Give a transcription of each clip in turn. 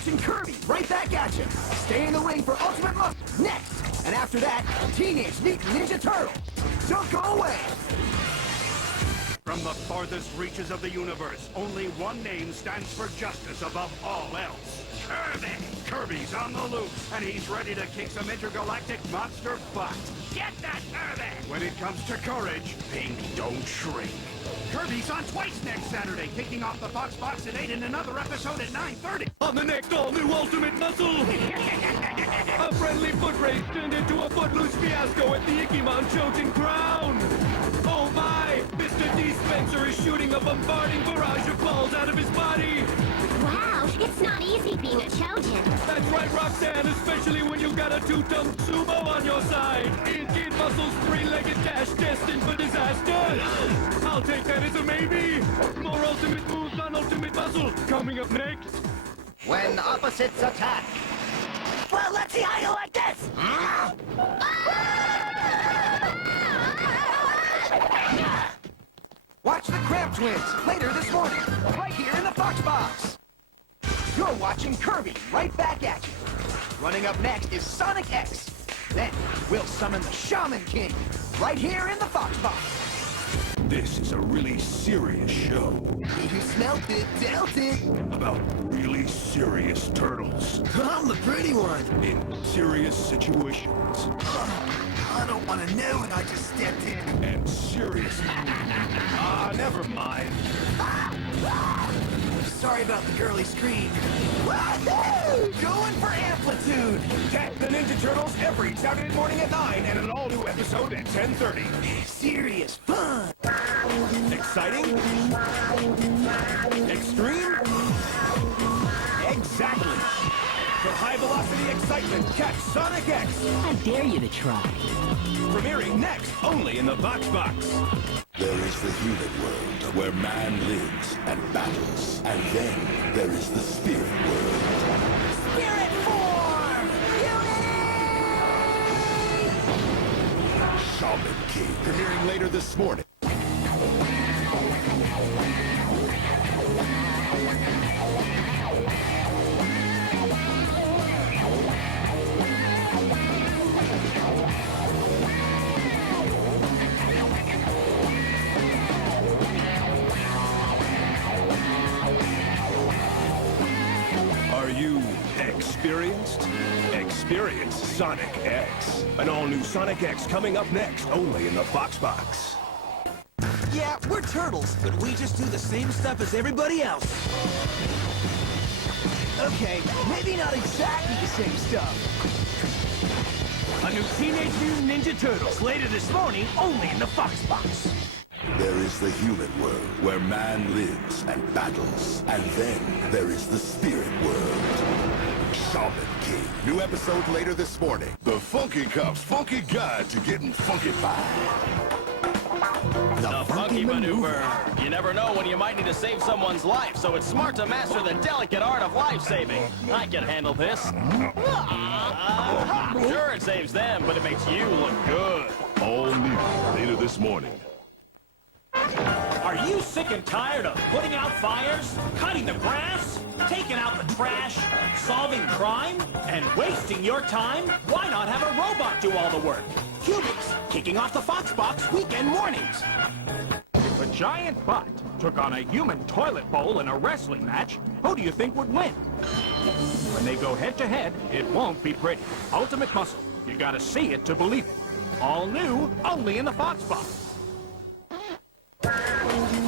watching Kirby, right back at you. Stay in the ring for Ultimate Muscle next. And after that, Teenage Mutant Ninja Turtle. Don't go away. From the farthest reaches of the universe, only one name stands for justice above all else. Kirby! Kirby's on the loose, and he's ready to kick some intergalactic monster butt. Get that, Kirby! When it comes to courage, pink don't shrink. Kirby's on twice next Saturday, kicking off the FoxBox at 8 in another episode at 9:30. On the next all-new Ultimate Muscle! A friendly foot race turned into a footloose fiasco at the Ikemon Chosen Crown! Oh my! Mr. D. Spencer is shooting a bombarding barrage of balls out of his body! Wow, it's not easy being a Chojin. That's right, Roxanne, especially when you've got a two-tongued sumo on your side! Is Kid Muscle's three-legged dash destined for disaster? I'll take that as a maybe! More Ultimate moves on Ultimate Muscle, coming up next! When opposites attack. Well, let's see how you like this! Watch the Crab Twins later this morning, right here in the FoxBox. You're watching Kirby, right back at you. Running up next is Sonic X. Then we'll summon the Shaman King, right here in the FoxBox. This is a really serious show. You smelt it, dealt it. About really serious turtles. I'm the pretty one. In serious situations. I don't want to know when I just stepped in. And serious... never mind. Sorry about the girly scream. Woohoo! Going for amplitude. Catch the Ninja Turtles every Saturday morning at 9 and an all-new episode at 10:30. Serious fun. Exciting? Extreme? Exactly. For high-velocity excitement, catch Sonic X. I dare you to try. Premiering next, only in the FoxBox. There is the human world, where man lives and battles. And then there is the spirit world. Spirit form! Unity! Shaman King, premiering later this morning. Are you experienced? Experience Sonic X. An all-new Sonic X coming up next, only in the FoxBox. Yeah, we're turtles, but we just do the same stuff as everybody else. Okay, maybe not exactly the same stuff. A new Teenage Mutant Ninja Turtles later this morning, only in the FoxBox. There is the human world, where man lives and battles. And then there is the spirit world. Shaman King, new episode later this morning. The Funky Cop's Funky Guide to Getting Funkified. The funky maneuver. You never know when you might need to save someone's life, so it's smart to master the delicate art of life-saving. I can handle this. Sure, it saves them, but it makes you look good. All new later this morning. Are you sick and tired of putting out fires, cutting the grass, taking out the trash, solving crime, and wasting your time? Why not have a robot do all the work? Cubics, kicking off the FoxBox weekend mornings. If a giant butt took on a human toilet bowl in a wrestling match, who do you think would win? When they go head-to-head, it won't be pretty. Ultimate Muscle. You gotta see it to believe it. All new, only in the FoxBox.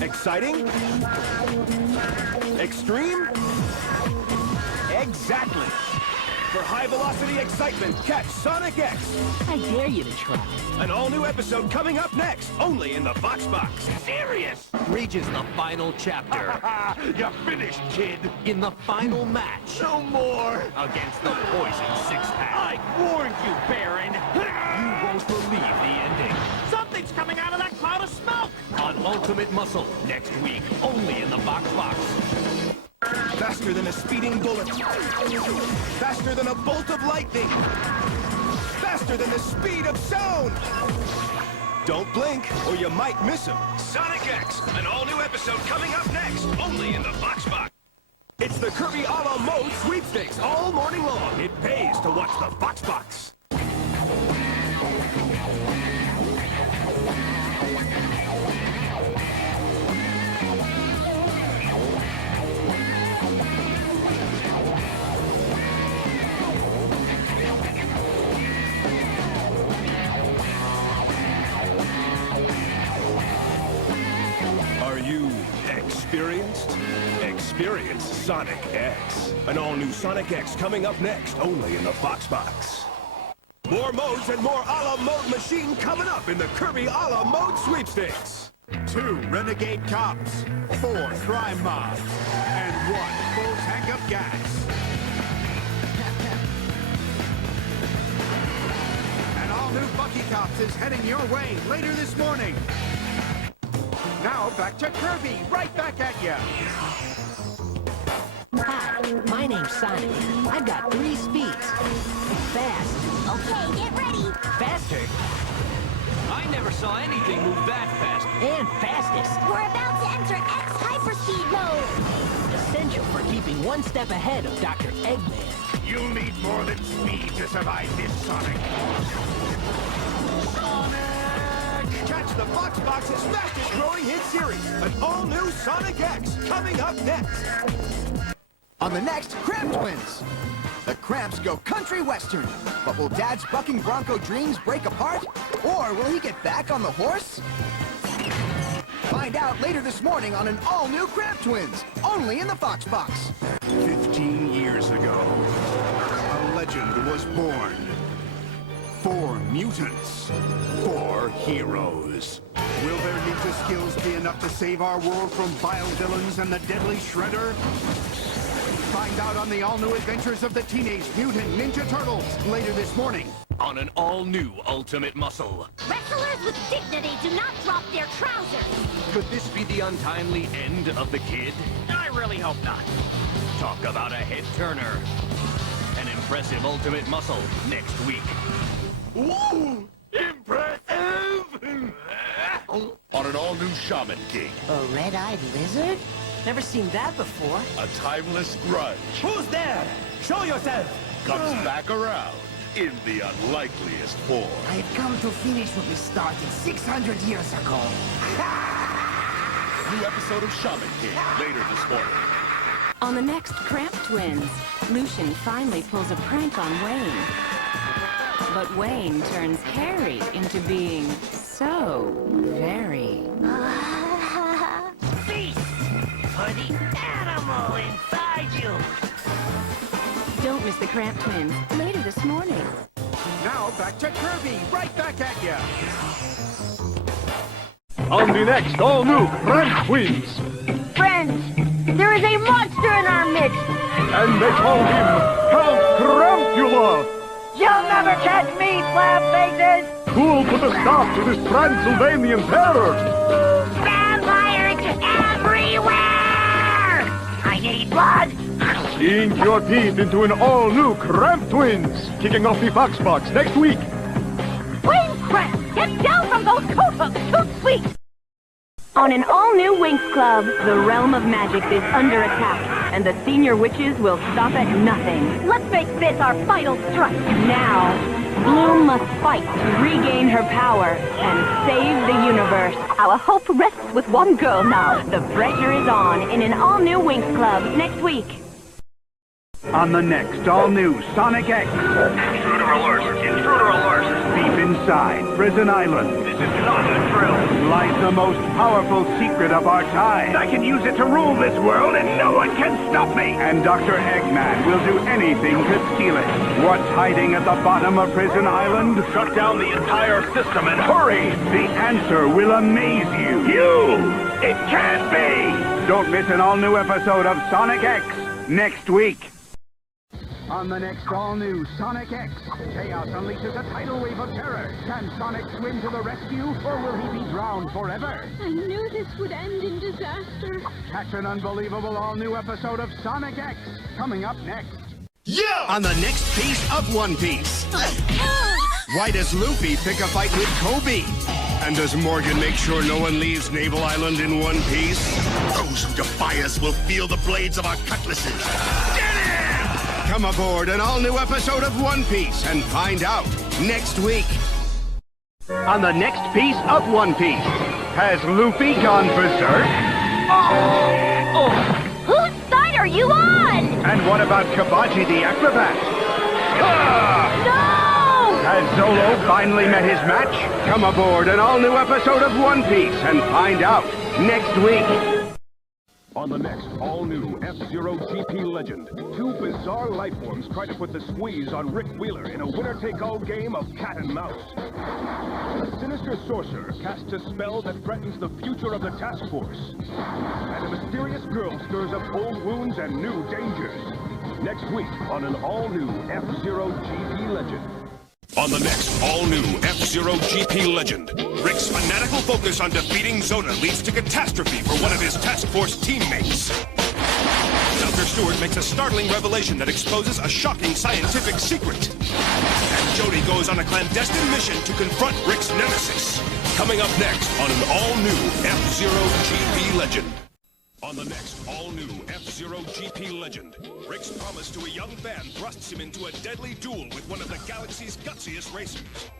Exciting? Extreme? Exactly. For high-velocity excitement, catch Sonic X. I dare you to try. An all-new episode coming up next, only in the FoxBox. Serious? Reaches the final chapter. You finished, kid. In the final match. No more. Against the Poison Six-Pack. I warned you, Baron. You won't believe the ending. Something's coming out of that cloud of smoke. On Ultimate Muscle, next week, only in the FoxBox. Faster than a speeding bullet. Faster than a bolt of lightning. Faster than the speed of sound. Don't blink, or you might miss him. Sonic X, an all-new episode coming up next, only in the FoxBox. It's the Kirby a la mode sweepstakes all morning long. It pays to watch the FoxBox. Are you experienced? Experience Sonic X. An all-new Sonic X coming up next, only in the FoxBox. More modes and more a la mode machine coming up in the Kirby a la mode sweepstakes. 2 Renegade cops, 4 crime mobs, and 1 full tank of gas. An all-new Bucky Cops is heading your way later this morning. Now back to Kirby, right back at ya. Hi, my name's Sonic. I've got 3 speeds. Fast. Okay, get ready. Faster. I never saw anything move that fast. And fastest. We're about to enter X hyperspeed mode. Essential for keeping 1 step ahead of Dr. Eggman. You'll need more than speed to survive this, Sonic. Sonic! Catch the FoxBox's fastest growing hit series, an all-new Sonic X, coming up next. On the next Cramp Twins, the Cramps go country western. But will Dad's bucking bronco dreams break apart? Or will he get back on the horse? Find out later this morning on an all-new Cramp Twins, only in the FoxBox. 15 years ago, a legend was born. 4 mutants, 4 heroes. Will their ninja skills be enough to save our world from vile villains and the deadly Shredder? Find out on the all-new adventures of the Teenage Mutant Ninja Turtles later this morning. On an all-new Ultimate Muscle. Wrestlers with dignity do not drop their trousers. Could this be the untimely end of the kid? I really hope not. Talk about a head-turner. An impressive Ultimate Muscle next week. Ooh! Impressive! On an all-new Shaman King, A red-eyed lizard? Never seen that before. a timeless grudge Who's there? Show yourself! comes back around in the unlikeliest form. I've come to finish what we started 600 years ago. New episode of Shaman King, later this morning. On the next Cramp Twins, Lucian finally pulls a prank on Wayne. But Wayne turns Harry into being so very... Beast! For the animal inside you! Don't miss the Cramp Twins, later this morning. Now back to Kirby, right back at ya! On the next all-new Cramp Twins, Friends, there is a monster in our midst. and they call him Count Crampula. You'll never catch me, flap faces. Who'll put a stop to this Transylvanian terror? Vampires everywhere. I need blood. Sink your teeth into an all-new Cramp Twins, kicking off the FoxBox next week. Wayne Cramp, get down from those coat hooks, too sweet. On an all-new Winx Club, the realm of magic is under attack, and the senior witches will stop at nothing. Let's make this our final strike. Now, Bloom must fight to regain her power and save the universe. Our hope rests with one girl now. The pressure is on in an all-new Winx Club next week. On the next all-new Sonic X. Intruder alert! Intruder alert! Deep inside Prison Island This is not a drill! lies the most powerful secret of our time. I can use it to rule this world and no one can stop me! And Dr. Eggman will do anything to steal it. What's hiding at the bottom of Prison Island? Shut down the entire system and hurry! The answer will amaze you. It can't be! Don't miss an all-new episode of Sonic X next week. On the next all-new Sonic X, Chaos unleashes a tidal wave of terror. Can Sonic swim to the rescue, or will he be drowned forever? I knew this would end in disaster. Catch an unbelievable all-new episode of Sonic X, coming up next. Yeah! On the next piece of One Piece. Why does Luffy pick a fight with Kobe? And does Morgan make sure no one leaves Naval Island in one piece? Those who defy us will feel the blades of our cutlasses. Get him! Come aboard an all-new episode of One Piece and find out next week. On the next piece of One Piece, has Luffy gone berserk? Whose side are you on? And what about Kabaji the acrobat? No! Has Zolo finally met his match? Come aboard an all-new episode of One Piece and find out next week. On the next all-new F-Zero GP Legend, two bizarre lifeforms try to put the squeeze on Rick Wheeler in a winner-take-all game of cat and mouse. A sinister sorcerer casts a spell that threatens the future of the task force. And a mysterious girl stirs up old wounds and new dangers. Next week on an all-new F-Zero GP Legend. On the next all-new F-Zero GP Legend, Rick's fanatical focus on defeating Zona leads to catastrophe for one of his task force teammates. Dr. Stewart makes a startling revelation that exposes a shocking scientific secret. And Jody goes on a clandestine mission to confront Rick's nemesis. Coming up next on an all-new F-Zero GP Legend. On the next all-new F-Zero GP Legend, Rick's promise to a young fan thrusts him into a deadly duel with one of the galaxy's gutsiest racers.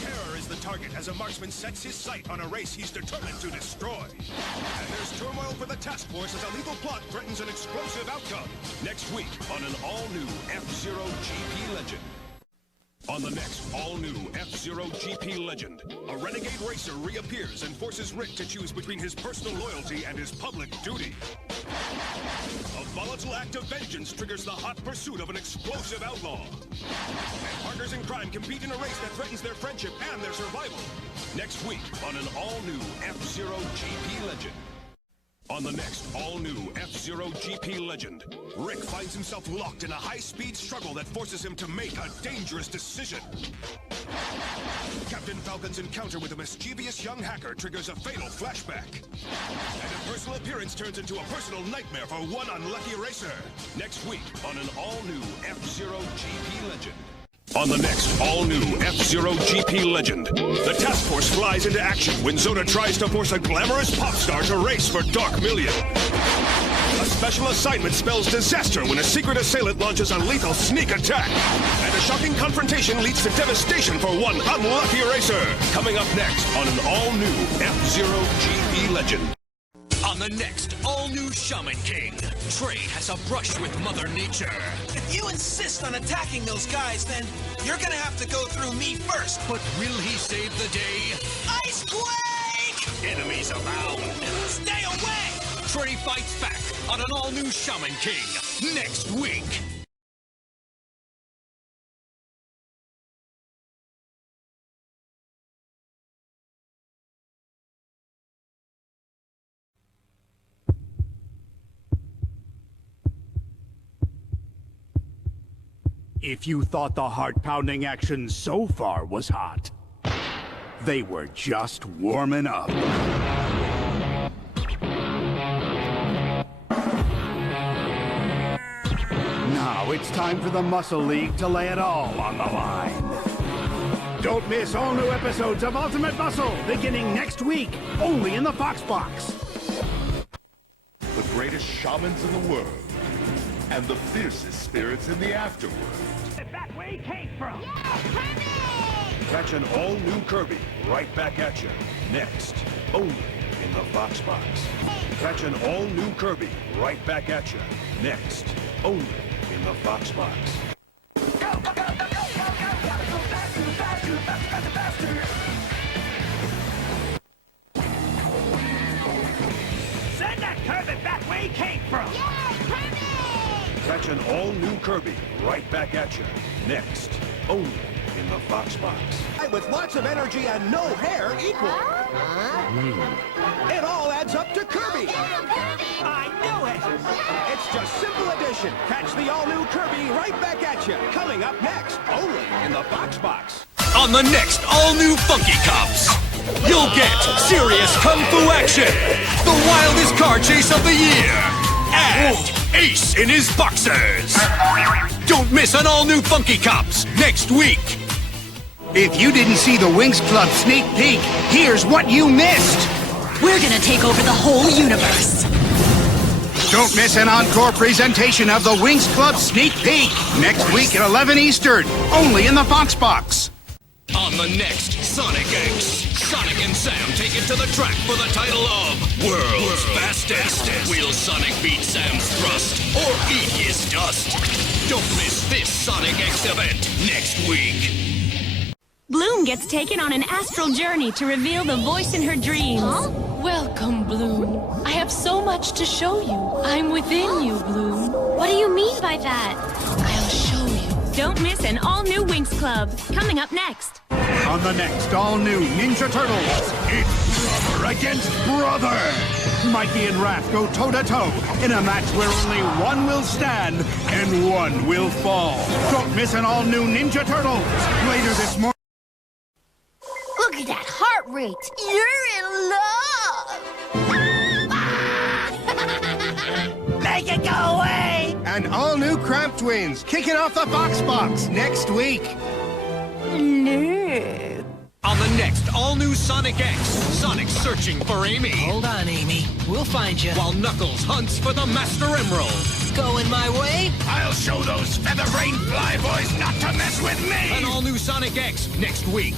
Terror is the target as a marksman sets his sight on a race he's determined to destroy. And there's turmoil for the task force as a lethal plot threatens an explosive outcome. Next week on an all-new F-Zero GP Legend. On the next all-new F-Zero GP Legend, a renegade racer reappears and forces Rick to choose between his personal loyalty and his public duty. A volatile act of vengeance triggers the hot pursuit of an explosive outlaw. And partners in crime compete in a race that threatens their friendship and their survival. Next week on an all-new F-Zero GP Legend. On the next all-new F-Zero GP Legend, Rick finds himself locked in a high-speed struggle that forces him to make a dangerous decision. Captain Falcon's encounter with a mischievous young hacker triggers a fatal flashback. And a personal appearance turns into a personal nightmare for one unlucky racer. Next week on an all-new F-Zero GP Legend. On the next all-new F-Zero GP Legend, the task force flies into action when Zona tries to force a glamorous pop star to race for Dark Million. A special assignment spells disaster when a secret assailant launches a lethal sneak attack. And a shocking confrontation leads to devastation for one unlucky racer. Coming up next on an all-new F-Zero GP Legend. On the next all-new Shaman King, Trade has a brush with Mother Nature. If you insist on attacking those guys, then you're gonna have to go through me first. But will he save the day? Ice Quake! Enemies abound. Stay away! Trade fights back on an all-new Shaman King next week. If you thought the heart-pounding action so far was hot, they were just warming up. Now it's time for the Muscle League to lay it all on the line. Don't miss all new episodes of Ultimate Muscle beginning next week, only in the FoxBox. The greatest shamans in the world, and the fiercest spirits in the afterworld. Back where he came from. Catch an all-new Kirby right back at you next, only in the FoxBox. Catch an all-new Kirby right back at you next, only in the FoxBox. Send that Kirby back where he came from. Catch an all-new Kirby right back at you next, only in the FoxBox. With lots of energy and no hair equal. It all adds up to Kirby. I knew it! It's just simple addition. Catch the all-new Kirby right back at you. Coming up next, only in the FoxBox. On the next all-new Funky Cops, you'll get serious kung fu action, the wildest car chase of the year, and Ace in his boxers. Don't miss an all-new Funky Cops next week. If you didn't see the Winx Club sneak peek, here's what you missed! We're gonna take over the whole universe. Don't miss an encore presentation of the Winx Club sneak peek next week at 11 Eastern, only in the FoxBox. On the next Sonic X, Sonic and Sam take it to the track for the title of World's Fastest. Will Sonic beat Sam's thrust or eat his dust? Don't miss this Sonic X event next week. Bloom gets taken on an astral journey to reveal the voice in her dreams. Huh? Welcome, Bloom. I have so much to show you. I'm within you, Bloom. What do you mean by that? I'll show you. Don't miss an all-new Winx Club, coming up next. On the next all-new Ninja Turtles, it's brother against brother. Mikey and Raph go toe-to-toe in a match where only one will stand and one will fall. Don't miss an all-new Ninja Turtles later this morning. Look at that heart rate. You're in love. Make it go away! And all-new Cramp Twins kicking off the FoxBox next week. No. On the next all-new Sonic X, Sonic's searching for Amy. Hold on, Amy. We'll find you. While Knuckles hunts for the Master Emerald. Going my way? I'll show those feather-brained fly boys not to mess with me! An all-new Sonic X next week.